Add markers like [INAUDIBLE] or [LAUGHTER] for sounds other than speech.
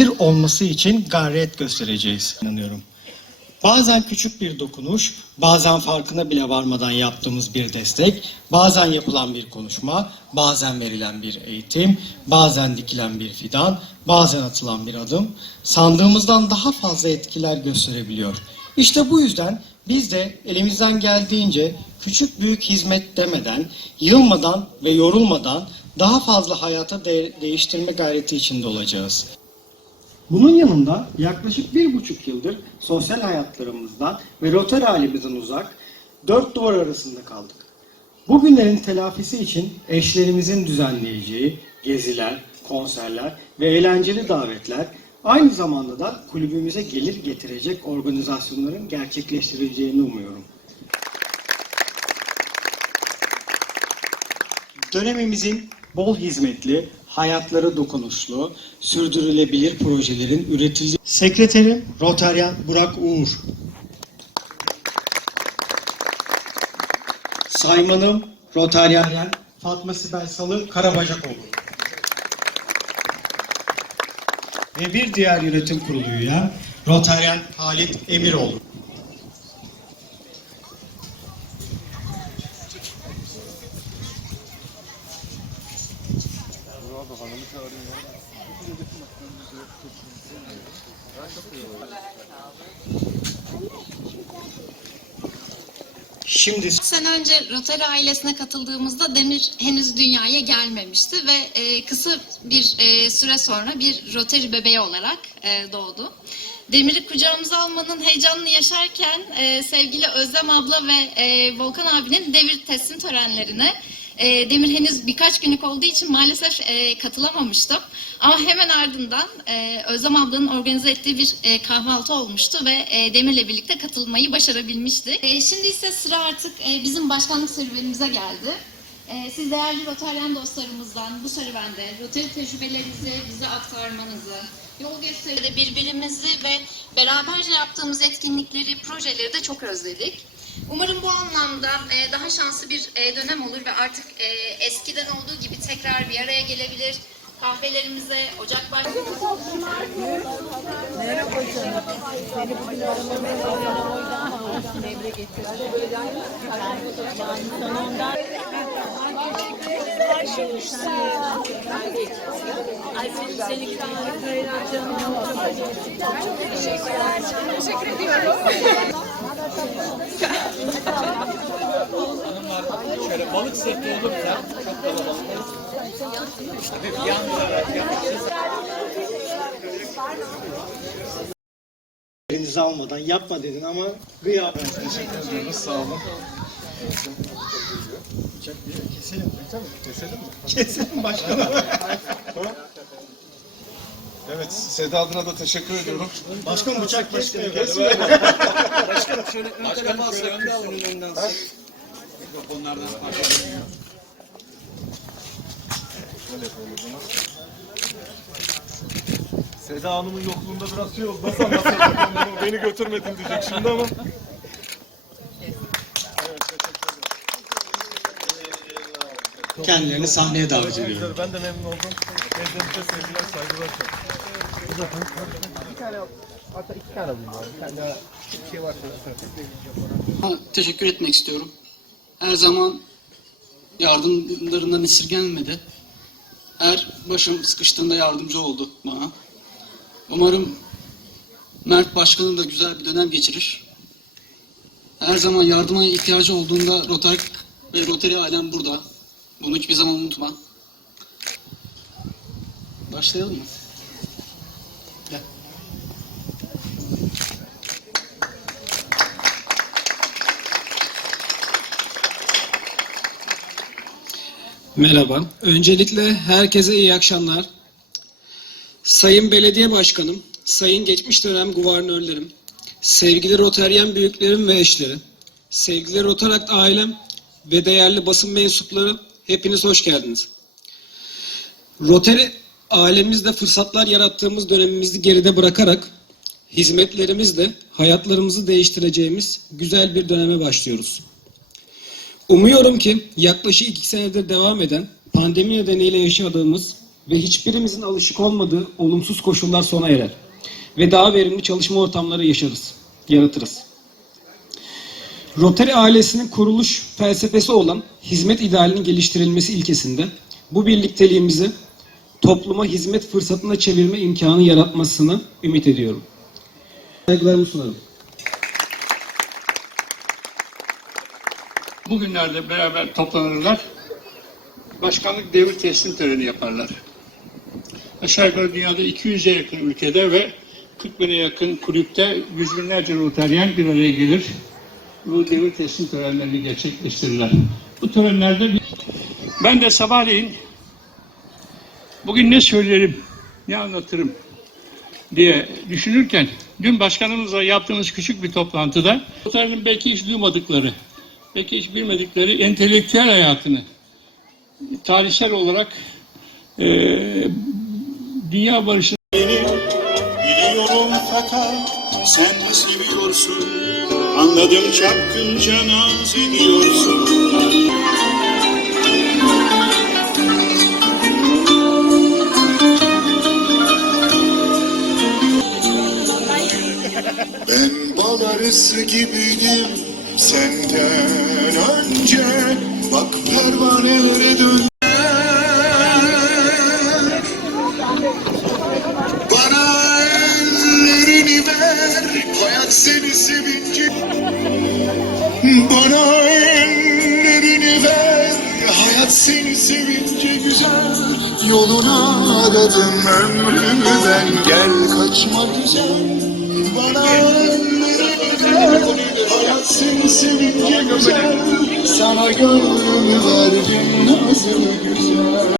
sürdürülebilir olması için gayret göstereceğiz inanıyorum. Bazen küçük bir dokunuş, bazen farkına bile varmadan yaptığımız bir destek, bazen yapılan bir konuşma, bazen verilen bir eğitim, bazen dikilen bir fidan, bazen atılan bir adım sandığımızdan daha fazla etkiler gösterebiliyor. İşte bu yüzden biz de elimizden geldiğince küçük büyük hizmet demeden, yılmadan ve yorulmadan daha fazla hayata de- değiştirme gayreti içinde olacağız. Bunun yanında yaklaşık bir buçuk yıldır sosyal hayatlarımızdan ve Rotary halimizden uzak dört duvar arasında kaldık. Bugünlerin telafisi için eşlerimizin düzenleyeceği geziler, konserler ve eğlenceli davetler aynı zamanda da kulübümüze gelir getirecek organizasyonların gerçekleştirileceğini umuyorum. Dönemimizin bol hizmetli, hayatları dokunuşlu, sürdürülebilir projelerin üreticisi. Sekreterim Rotaryan Burak Uğur. Saymanım Rotaryan Fatma Sibel Salı Karabacakoğlu. Ve bir diğer yönetim kurulu üyem Rotaryan Halit Emiroğlu. Şimdi Bir sene önce Rotary ailesine katıldığımızda Demir henüz dünyaya gelmemişti ve e, kısa bir e, süre sonra bir Rotary bebeği olarak e, doğdu. Demir'i kucağımıza almanın heyecanını yaşarken e, sevgili Özlem abla ve e, Volkan abinin devir teslim törenlerine e, Demir henüz birkaç günlük olduğu için maalesef e, katılamamıştım. Ama hemen ardından e, Özlem ablanın organize ettiği bir e, kahvaltı olmuştu ve Demir'le birlikte katılmayı başarabilmiştik. Şimdi ise sıra artık bizim başkanlık serüvenimize geldi. Siz değerli Rotaryen dostlarımızdan bu serüvende Rotary tecrübelerinizi bize aktarmanızı, yol gösteride birbirimizi ve beraberce yaptığımız etkinlikleri, projeleri de çok özledik. Umarım bu anlamda e, daha şanslı bir e, dönem olur ve artık e, eskiden olduğu gibi tekrar bir araya gelebilir. Kahvelerimize, ocak baş... Ay senin seni harikayla canım çok teşekkürler. Teşekkür ediyorum. Balık sırtı olursa çok kalabalık. Tabii yan elinizi almadan yapma dedin ama gıya. Teşekkür ederiz. Sağ olun. Keselim. Keselim mi? Keselim başkanım. Evet, Seda adına da teşekkür ediyorum. Başkan bıçak kesmiyor. [LAUGHS] Başkanım şöyle ön tarafa alsak, önünden alsak. Mikrofonlardan zaman. Seda Hanım'ın yokluğunda biraz şey oldu. Nasıl anlatacağım? [LAUGHS] Beni götürmedin diyecek şimdi ama. Kendilerini sahneye davet ediyorum. Ben de memnun oldum. Teyzemize sevgiler, saygılar. teşekkür etmek istiyorum. Her zaman yardımlarından esirgenmedi. Her başım sıkıştığında yardımcı oldu bana. Umarım Mert Başkan'ın da güzel bir dönem geçirir. Her zaman yardıma ihtiyacı olduğunda Rotary ve Rotary alem burada. Bunu hiçbir zaman unutma. Başlayalım mı? Merhaba. Öncelikle herkese iyi akşamlar. Sayın Belediye Başkanım, sayın geçmiş dönem guvernörlerim, sevgili Roteryen büyüklerim ve eşlerim, sevgili Rotarakt ailem ve değerli basın mensupları hepiniz hoş geldiniz. Rotary ailemizde fırsatlar yarattığımız dönemimizi geride bırakarak hizmetlerimizle hayatlarımızı değiştireceğimiz güzel bir döneme başlıyoruz. Umuyorum ki yaklaşık iki senedir devam eden pandemi nedeniyle yaşadığımız ve hiçbirimizin alışık olmadığı olumsuz koşullar sona erer ve daha verimli çalışma ortamları yaşarız, yaratırız. Rotary ailesinin kuruluş felsefesi olan hizmet idealinin geliştirilmesi ilkesinde bu birlikteliğimizi topluma hizmet fırsatına çevirme imkanı yaratmasını ümit ediyorum. Saygılarımı sunarım. Bugünlerde beraber toplanırlar. Başkanlık devir teslim töreni yaparlar. Aşağı yukarı dünyada 200'e yakın ülkede ve 40 bine yakın kulüpte yüz binlerce Rotaryen bir araya gelir. Bu devir teslim törenlerini gerçekleştirirler. Bu törenlerde bir- ben de sabahleyin bugün ne söylerim, ne anlatırım diye düşünürken dün başkanımızla yaptığımız küçük bir toplantıda Rotary'nin belki hiç duymadıkları belki hiç bilmedikleri entelektüel hayatını tarihsel olarak eee dünya barışı Biliyorum fakat sen seviyorsun. Anladım çapkınca naz ediyorsun. Ben bal arısı gibiydim senden önce Bak pervanelere dön Bana ellerini ver Hayat seni sevince. Bana ellerini ver Hayat seni sevince. Güzel Yolunu aradım ömrümü ben Gel kaçma güzel. Bana ellerini Hayat seni sevince güzel Sana gönlümü verdim nazlı güzel